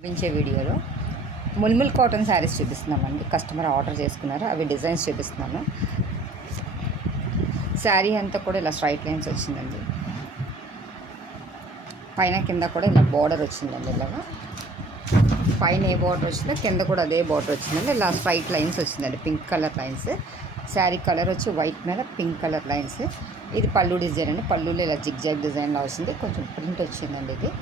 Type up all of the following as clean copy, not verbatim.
చూపించే వీడియోలో ముల్ముల్ కాటన్ శారీస్ చూపిస్తున్నామండి. కస్టమర్ ఆర్డర్ చేసుకున్నారు, అవి డిజైన్స్ చూపిస్తున్నాను. శారీ అంతా కూడా ఇలా స్ట్రైట్ లైన్స్ వచ్చిందండి. పైన కింద కూడా ఇలా బార్డర్ వచ్చిందండి. ఇలాగా పైన ఏ బార్డర్ వచ్చిందో కింద కూడా అదే బార్డర్ వచ్చిందండి. ఇలా స్ట్రైట్ లైన్స్ వచ్చిందండి, pink colour lines. Sari colour వచ్చి వైట్ మీద పింక్ కలర్ లైన్స్. ఇది పళ్ళు డిజైన్ అండి. పళ్ళులో ఇలా జిగ్ జాగ్ డిజైన్లో వచ్చింది, కొంచెం ప్రింట్ వచ్చిందండి. ఇది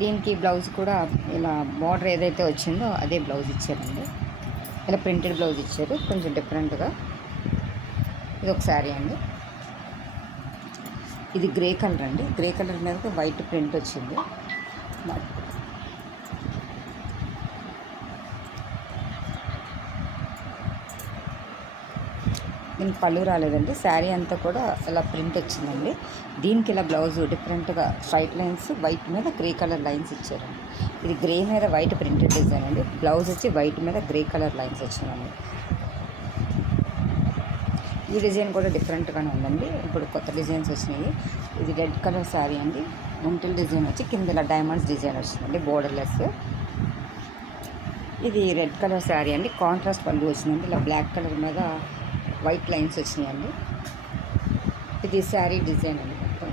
దీనికి బ్లౌజ్ కూడా ఇలా బార్డర్ ఏదైతే వచ్చిందో అదే బ్లౌజ్ ఇచ్చారండి. ఇలా ప్రింటెడ్ బ్లౌజ్ ఇచ్చారు, కొంచెం డిఫరెంట్గా. ఇది ఒక శారీ అండి. ఇది గ్రే కలర్ అండి. గ్రే కలర్ మీద వైట్ ప్రింట్ వచ్చింది. దీనికి పళ్ళు రాలేదండి. శారీ అంతా కూడా ఇలా ప్రింట్ వచ్చిందండి. దీనికి ఇలా బ్లౌజ్ డిఫరెంట్గా స్ట్రైట్ లైన్స్, వైట్ మీద గ్రే కలర్ లైన్స్ ఇచ్చారండి. ఇది గ్రే మీద వైట్ ప్రింటెడ్ డిజైన్ అండి. బ్లౌజ్ వచ్చి వైట్ మీద గ్రే కలర్ లైన్స్ వచ్చిందండి. ఈ డిజైన్ కూడా డిఫరెంట్గానే ఉందండి. ఇప్పుడు కొత్త డిజైన్స్ వచ్చినాయి. ఇది రెడ్ కలర్ శారీ అండి. ముంటిల్ డిజైన్ వచ్చి కింద ఇలా డైమండ్స్ డిజైన్ వచ్చిందండి, బోర్డర్లెస్. ఇది రెడ్ కలర్ శారీ అండి. కాంట్రాస్ట్ పళ్ళు వచ్చిందండి. ఇలా బ్లాక్ కలర్ మీద వైట్ లైన్స్ వచ్చినాయండి. ఇది శారీ డిజైన్ అండి మొత్తం.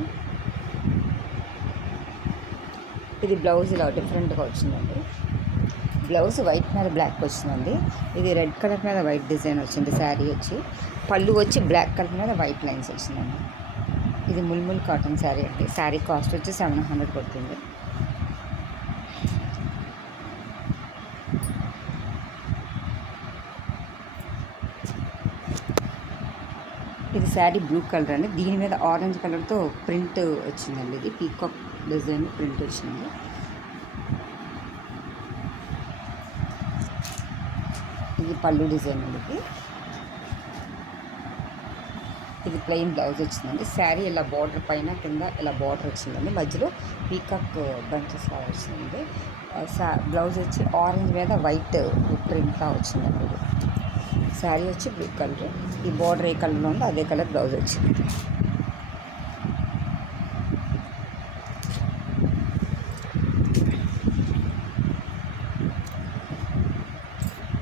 ఇది బ్లౌజ్ ఇలా డిఫరెంట్గా వచ్చిందండి. బ్లౌజ్ వైట్ మీద బ్లాక్ వచ్చిందండి. ఇది రెడ్ కలర్ మీద వైట్ డిజైన్ వచ్చింది. శారీ వచ్చి పళ్ళు వచ్చి బ్లాక్ కలర్ మీద వైట్ లైన్స్ వచ్చిందండి. ఇది ముల్ముల్ కాటన్ శారీ అండి. శారీ కాస్ట్ వచ్చి 700 పడుతుంది. ఇది శారీ బ్లూ కలర్ అండి. దీని మీద ఆరెంజ్ కలర్తో ప్రింట్ వచ్చిందండి. ఇది పీకాక్ డిజైన్ ప్రింట్ వచ్చింది. ఇది పళ్ళు డిజైన్ అండి. ఇది ప్లెయిన్ బ్లౌజ్ వచ్చిందండి. శారీ ఇలా బార్డర్ పైన కింద ఇలా బార్డర్ వచ్చిందండి. మధ్యలో పీకాక్ బంచెస్ లాగా వచ్చిందండి. బ్లౌజ్ వచ్చి ఆరెంజ్ మీద వైట్ ప్రింట్లా వచ్చిందండి. ఇది శారీ వచ్చి బ్లూ కలర్. ఈ బార్డర్ ఏ కలర్లో ఉందో అదే కలర్ బ్లౌజ్ వచ్చింది.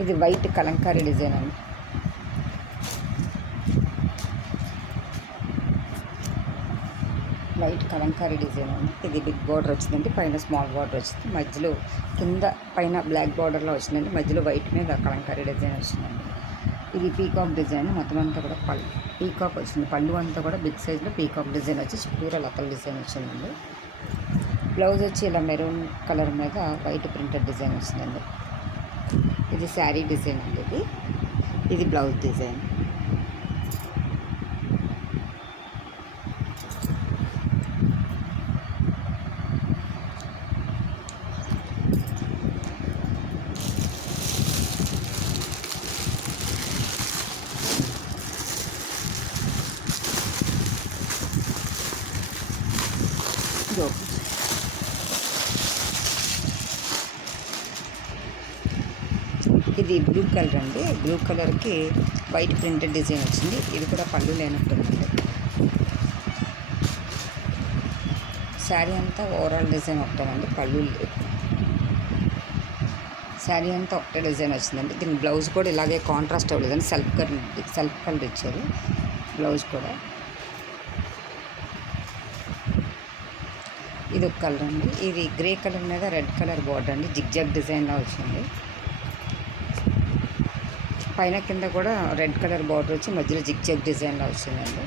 ఇది వైట్ కలంకారీ డిజైన్ అండి. వైట్ కలంకారీ డిజైన్ అండి. ఇది బిగ్ బార్డర్ వచ్చిందండి. పైన స్మాల్ బార్డర్ వచ్చింది. మధ్యలో కింద పైన బ్లాక్ బార్డర్లో వచ్చిందండి. మధ్యలో వైట్ మీద కలంకారీ డిజైన్ వచ్చిందండి. ఇది పీకాక్ డిజైన్. మొత్తం అంతా కూడా పీకాక్ వచ్చింది. పళ్ళు అంతా కూడా బిగ్ సైజ్లో పీకాక్ డిజైన్ వచ్చి చుట్టూరా లతల్ డిజైన్ వచ్చిందండి. బ్లౌజ్ వచ్చి ఇలా మెరూన్ కలర్ మీద వైట్ ప్రింటెడ్ డిజైన్ వచ్చిందండి. ఇది శారీ డిజైన్ అండి. ఇది బ్లౌజ్ డిజైన్. ఇది బ్లూ కలర్ అండి. బ్లూ కలర్కి వైట్ ప్రింటెడ్ డిజైన్ వచ్చింది. ఇది కూడా పళ్ళు లేనట్టుందండి. శారీ అంతా ఓవరాల్ డిజైన్ ఒకటేనండి, పళ్ళు లేదు. శారీ అంతా ఒకటే డిజైన్ వచ్చిందండి. దీని బ్లౌజ్ కూడా ఇలాగే కాంట్రాస్ట్ అవ్వలేదండి. సెల్ఫ్ కలర్ ఇచ్చారు బ్లౌజ్ కూడా. ఇది ఒక కలర్ అండి. ఇది గ్రే కలర్ మీద రెడ్ కలర్ బార్డర్ అండి. జిగ్ జాగ్ డిజైన్లో వచ్చింది. పైన కింద కూడా రెడ్ కలర్ బార్డర్ వచ్చి మధ్యలో జిగ్ జాగ్ డిజైన్లో వచ్చిందండి.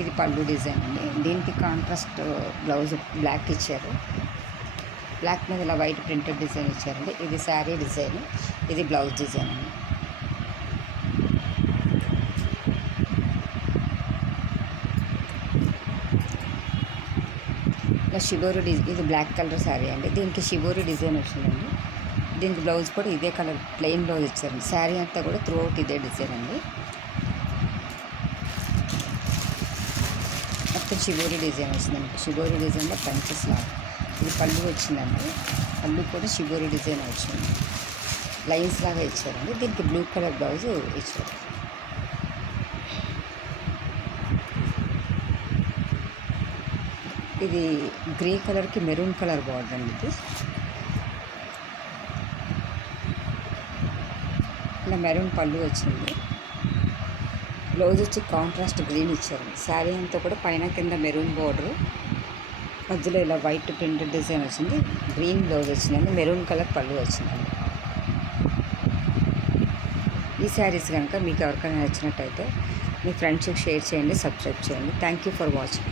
ఇది పళ్ళు డిజైన్ అండి. దీనికి కాంట్రాస్ట్ బ్లౌజ్ బ్లాక్ ఇచ్చారు. బ్లాక్ మీద ఇలా వైట్ ప్రింటెడ్ డిజైన్ ఇచ్చారండి. ఇది శారీ డిజైన్. ఇది బ్లౌజ్ డిజైన్ అండి. ఇలా షిబోరి ఇది బ్లాక్ కలర్ శారీ అండి. దీనికి షిబోరి డిజైన్ వచ్చిందండి. దీనికి బ్లౌజ్ కూడా ఇదే కలర్ ప్లెయిన్ బ్లౌజ్ ఇచ్చారండి. శారీ అంతా కూడా త్రూ అవుట్ ఇదే డిజైన్ అండి. మొత్తం షిబోరి డిజైన్ వచ్చిందండి. షిబోరి డిజైన్లో పంచెస్ లాగా. ఇది పళ్ళు వచ్చిందండి. పళ్ళు కూడా షిబోరి డిజైన్ వచ్చింది. లైన్స్ లాగా ఇచ్చారండి. దీనికి బ్లూ కలర్ బ్లౌజ్ ఇచ్చారు. ఇది గ్రే కలర్కి మెరూన్ కలర్ బార్డర్ అండి. ఇది మెరూన్ పళ్ళు వచ్చింది. బ్లౌజ్ వచ్చి కాంట్రాస్ట్ గ్రీన్ ఇచ్చారు. శారీ అంతా కూడా పైన కింద మెరూన్ బోర్డరు, మధ్యలో ఇలా వైట్ ప్రింటెడ్ డిజైన్ వచ్చింది. గ్రీన్ బ్లౌజ్ వచ్చిందండి. మెరూన్ కలర్ పళ్ళు వచ్చిందండి. ఈ శారీస్ కనుక మీకు ఎవరికైనా నచ్చినట్టయితే మీ ఫ్రెండ్స్కి షేర్ చేయండి, సబ్స్క్రైబ్ చేయండి. Thank you for watching.